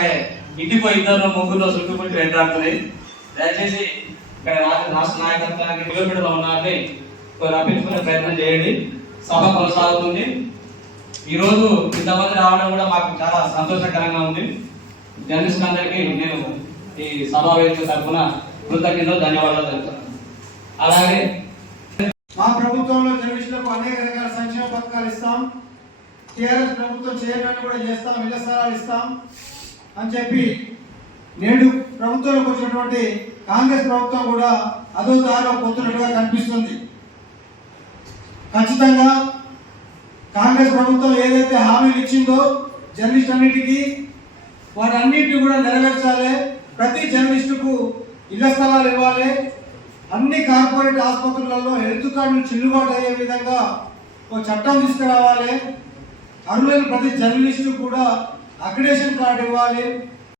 అలాగే ఇంటికి ఇద్దరు ముగ్గురు చుట్టుముట్టి వెంటాడుతుంది దయచేసి ఇక్కడ రాష్ట్ర నాయకత్వానికి కిలోమీటర్లో ఉన్నారని రప్పించుకునే ప్రయత్నం చేయండి. సభ కొనసాగుతుంది. ఈరోజు ఇంతమంది రావడం కూడా మాకు చాలా సంతోషకరంగా ఉంది. జర్నలిస్ట్ అందరికీ నేను ఈ సమావేశం తరఫున కృతజ్ఞతలు ధన్యవాదాలు తెలుపుతాను అలాగే మా ప్రభుత్వంలో జర్నలిస్టులకు అనేక రకాల సంక్షేమ పథకాలు ఇస్తాం. టీఆర్ఎస్ ప్రభుత్వం చేయడానికి కూడా చేస్తాం ఇళ్ళ స్థలాలు ఇస్తాం. అని చెప్పి నేడు ప్రభుత్వంలోకి వచ్చినటువంటి కాంగ్రెస్ ప్రభుత్వం కూడా అదో దారిలో పోతున్నట్టుగా కనిపిస్తుంది. ఖచ్చితంగా కాంగ్రెస్ ప్రభుత్వం ఏదైతే హామీలు ఇచ్చిందో జర్నలిస్ట్ అన్నిటికీ వాటన్నిటిని కూడా నెరవేర్చాలి. ప్రతి జర్నలిస్టుకు ఇళ్ళ స్థలాలు ఇవ్వాలి. అన్ని కార్పొరేట్ ఆసుపత్రులలో హెల్త్ కార్డులు చెల్లుబాటు అయ్యే విధంగా ఒక చట్టం తీసుకురావాలి. అర్హులైన ప్రతి జర్నలిస్టు కూడా అక్రిడేషన్ కార్డు ఇవ్వాలి.